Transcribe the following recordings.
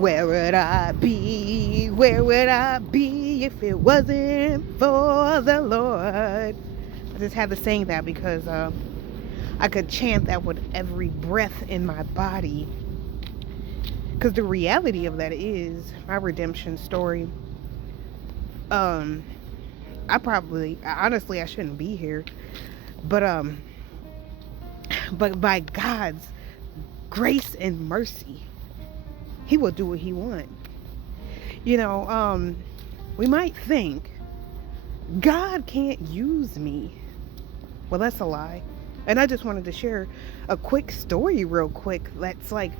Where would I be? Where would I be if it wasn't for the Lord? I just had to sing that because I could chant that with every breath in my body. Because the reality of that is my redemption story. Um, honestly, I shouldn't be here, but but by God's grace and mercy, He will do what He wants. You know, we might think God can't use me. Well, that's a lie. And I just wanted to share a quick story, real quick. That's like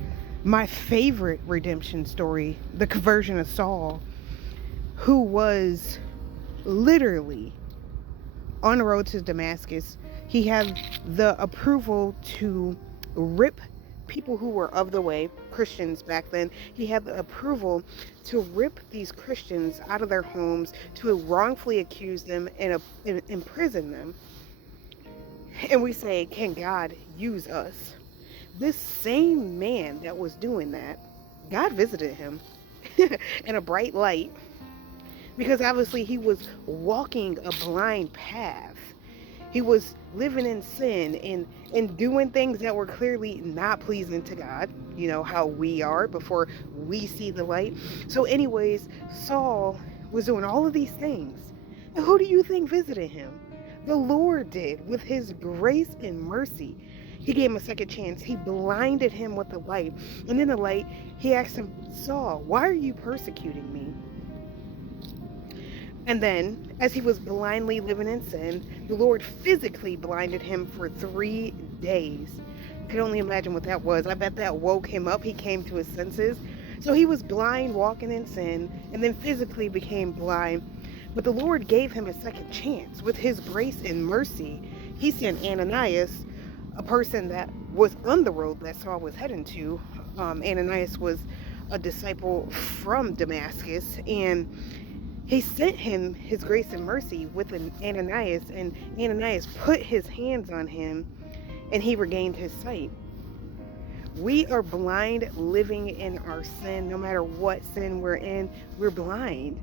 my favorite redemption story, the conversion of Saul, who was literally on the road to Damascus. He had the approval to rip people who were of the way, Christians back then. He had the approval to rip these Christians out of their homes, to wrongfully accuse them and imprison them. And we say, can God use us? This same man that was doing that, God visited him in a bright light, because obviously he was walking a blind path. He was living in sin and doing things that were clearly not pleasing to God. You know how we are before we see the light. So anyways, Saul was doing all of these things. And who do you think visited him? The Lord did, with his grace and mercy. He gave him a second chance. He blinded him with the light. And in the light, he asked him, Saul, why are you persecuting me? And then, as he was blindly living in sin, the Lord physically blinded him for 3 days. I can only imagine what that was. I bet that woke him up. He came to his senses. So he was blind, walking in sin, and then physically became blind. But the Lord gave him a second chance. With his grace and mercy, he sent Ananias, a person that was on the road that Saul was heading to. Ananias was a disciple from Damascus, and he sent him his grace and mercy with an Ananias, and Ananias put his hands on him, and he regained his sight. We are blind living in our sin. No matter what sin we're in, we're blind.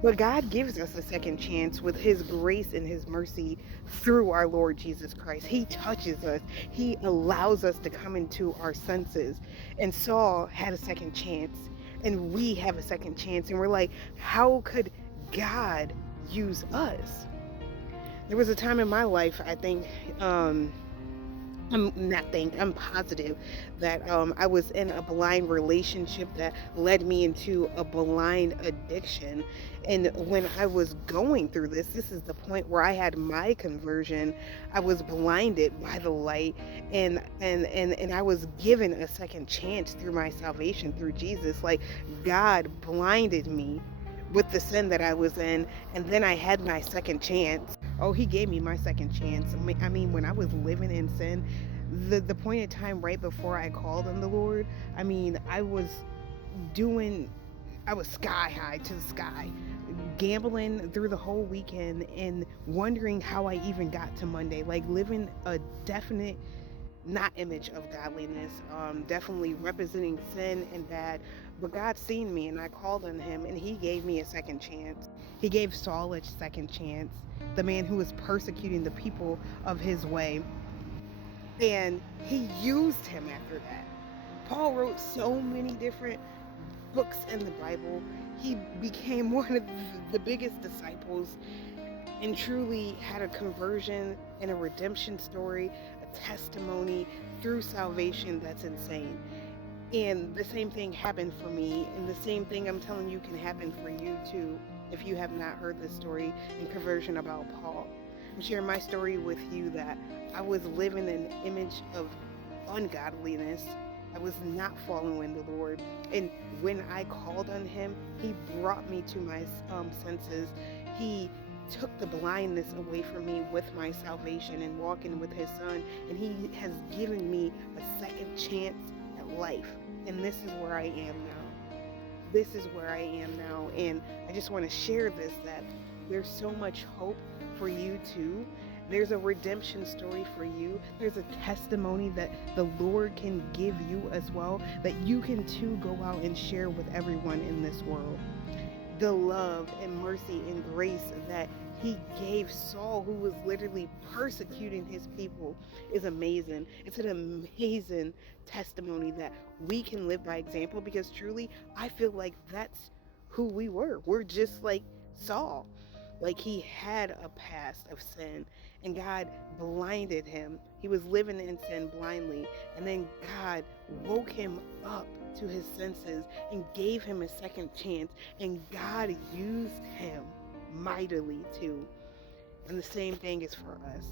But God gives us a second chance with his grace and his mercy through our Lord Jesus Christ. He touches us. He allows us to come into our senses. And Saul had a second chance, and we have a second chance. And we're like, how could God use us? There was a time in my life, I think, I'm positive that I was in a blind relationship that led me into a blind addiction. And when I was going through this is the point where I had my conversion. I was blinded by the light, and I was given a second chance through my salvation through Jesus. Like, God blinded me with the sin that I was in, and then I had my second chance. Oh, he gave me my second chance. I mean, when I was living in sin, the point in time right before I called on the Lord, I mean, doing, I was sky high to the sky, gambling through the whole weekend and wondering how I even got to Monday, like living a definite not image of godliness, definitely representing sin and bad. But God seen me, and I called on him, and he gave me a second chance. He gave Saul a second chance, the man who was persecuting the people of his way, and he used him after that. Paul wrote so many different books in the Bible. He became one of the biggest disciples, and truly had a conversion and a redemption story, a testimony through salvation that's insane. And the same thing happened for me, and the same thing I'm telling you can happen for you too, if you have not heard this story and conversion about Paul. I'm sharing my story with you that I was living an image of ungodliness. I was not following the Lord. And when I called on him, he brought me to my senses. He took the blindness away from me with my salvation and walking with his son. And he has given me a second chance at life. And this is where I am now. This is where I am now. And I just want to share this, that there's so much hope for you too. There's a redemption story for you. There's a testimony that the Lord can give you as well, that you can too go out and share with everyone in this world. The love and mercy and grace that he gave Saul, who was literally persecuting his people, is amazing. It's an amazing testimony that we can live by example, because truly, I feel like that's who we were. We're just like Saul. Like, he had a past of sin and God blinded him. He was living in sin blindly. And then God woke him up to his senses and gave him a second chance. And God used him mightily too. And the same thing is for us.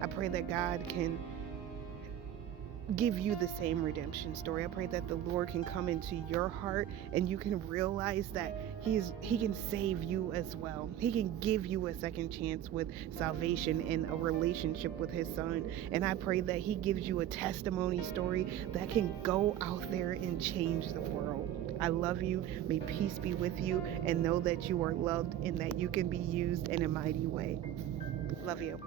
I pray that God can give you the same redemption story. I pray that the Lord can come into your heart and you can realize that he can save you as well. He can give you a second chance with salvation and a relationship with his son. And I pray that he gives you a testimony story that can go out there and change the world. I love you. May peace be with you, and know that you are loved and that you can be used in a mighty way. Love you.